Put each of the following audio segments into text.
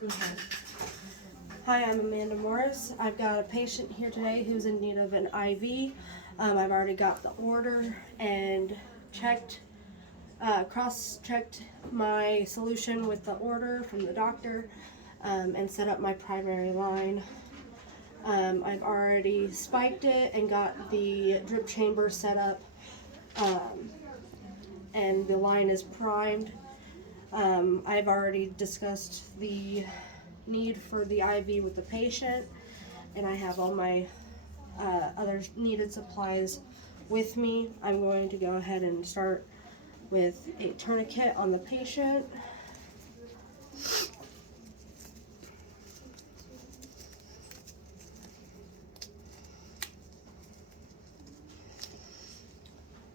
Go ahead. Hi, I'm Amanda Morris. I've got a patient here today who's in need of an IV. I've already got the order and cross-checked my solution with the order from the doctor, and set up my primary line. I've already spiked it and got the drip chamber set up, and the line is primed. I've already discussed the need for the IV with the patient, and I have all my other needed supplies with me. I'm going to go ahead and start with a tourniquet on the patient.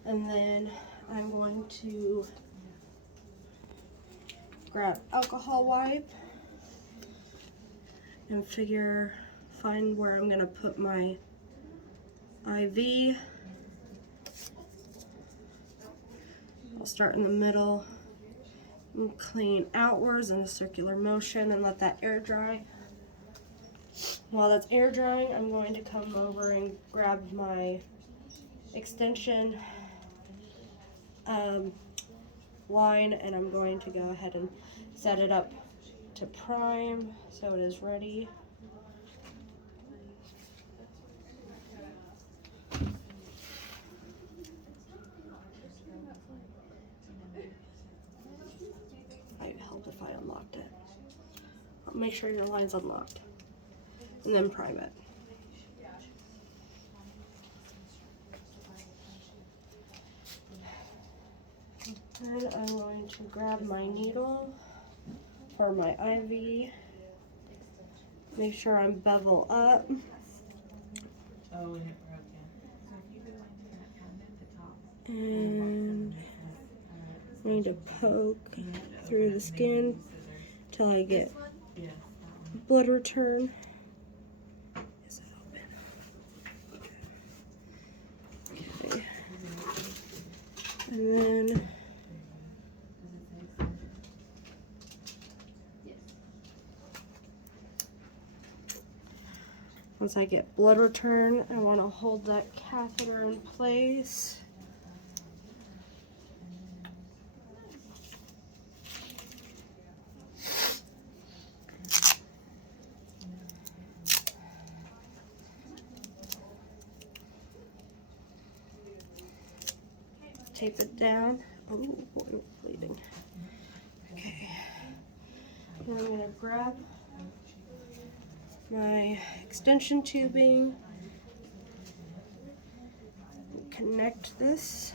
And then I'm going to grab alcohol wipe and find where I'm gonna put my IV. I'll start in the middle and clean outwards in a circular motion and let that air dry. While that's air drying, I'm going to come over and grab my extension line, and I'm going to go ahead and set it up to prime so it is ready. Might help if I unlocked it. I'll make sure your line's unlocked and then prime it. Then I'm going to grab my needle for my IV. Make sure I'm bevel up. Oh, and it broke, And I need to poke through the skin till I get blood return. Is it open? Okay. And then once I get blood return, I want to hold that catheter in place. Tape it down. Oh boy, we're bleeding. Okay. Now I'm going to grab my extension tubing, connect this,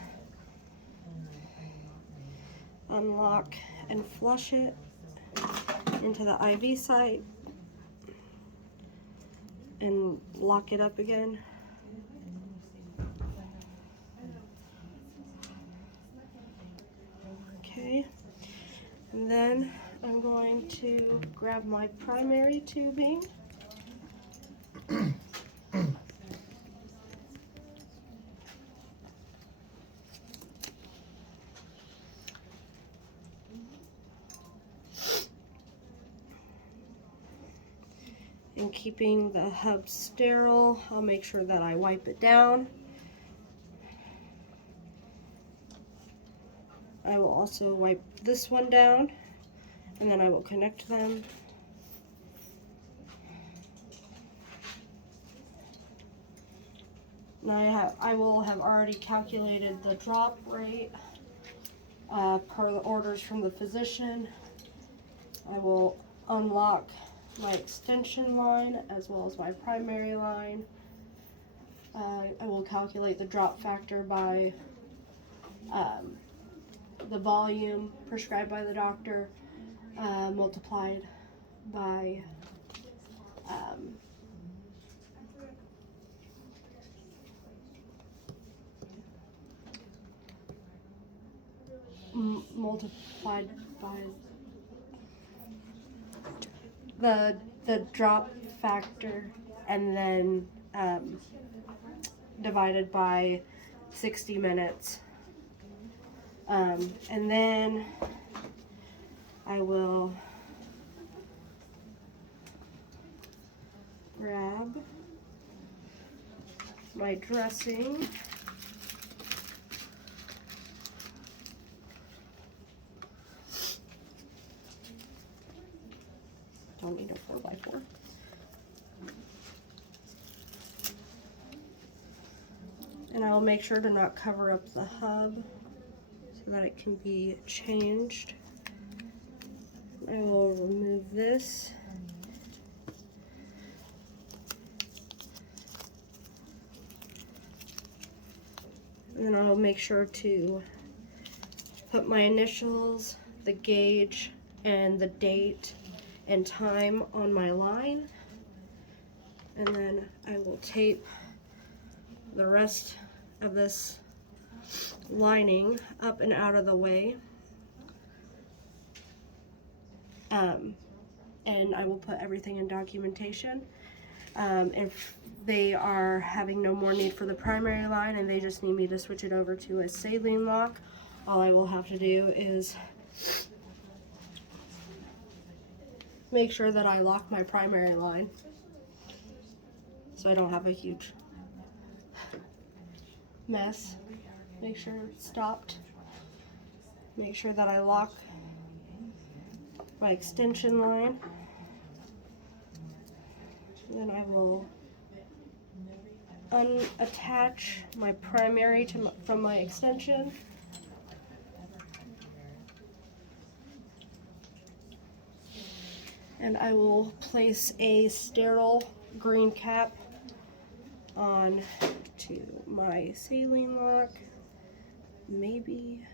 unlock and flush it into the IV site, and lock it up again. Okay, and then I'm going to grab my primary tubing. And keeping the hub sterile, I'll make sure that I wipe it down. I will also wipe this one down, and then I will connect them. Now I will have already calculated the drop rate per the orders from the physician. I will unlock my extension line as well as my primary line. I will calculate the drop factor by the volume prescribed by the doctor multiplied by multiplied by the drop factor, and then divided by 60 minutes. And then I will grab my dressing. Don't need a 4x4. And I will make sure to not cover up the hub so that it can be changed. I will remove this. And then I'll make sure to put my initials, the gauge, and the date and time on my line. And then I will tape the rest of this lining up and out of the way. And I will put everything in documentation. If they are having no more need for the primary line and they just need me to switch it over to a saline lock, all I will have to do is make sure that I lock my primary line so I don't have a huge mess. Make sure it's stopped. Make sure that I lock my extension line. Then I will unattach my primary from my extension. And I will place a sterile green cap on to my saline lock. Maybe.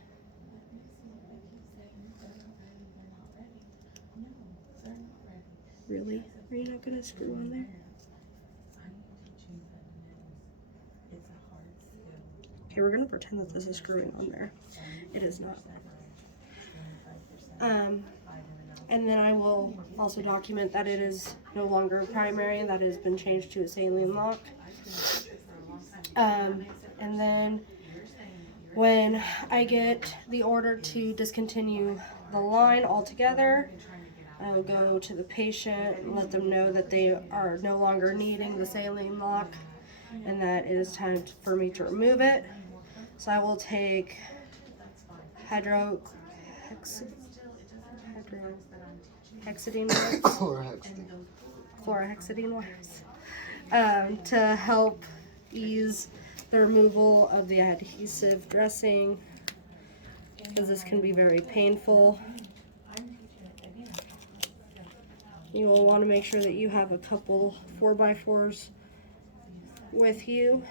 Really? Are you not gonna screw on there? Okay, we're gonna pretend that this is screwing on there. It is not. And then I will also document that it is no longer a primary, that it has been changed to a saline lock. And then when I get the order to discontinue the line altogether, I will go to the patient and let them know that they are no longer needing the saline lock and that it is time for me to remove it. So I will take hexidine wires, chlorhexidine wires, to help ease the removal of the adhesive dressing, because this can be very painful. You will want to make sure that you have a couple 4x4s with you.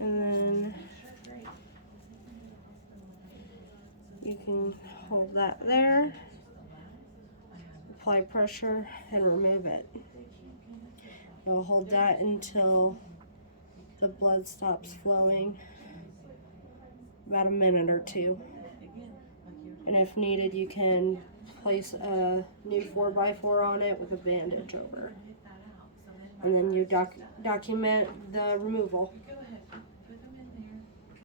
And then you can hold that there, apply pressure, and remove it. You'll hold that until the blood stops flowing, about a minute or two. And if needed, you can place a new 4x4 on it with a bandage over. And then you document the removal.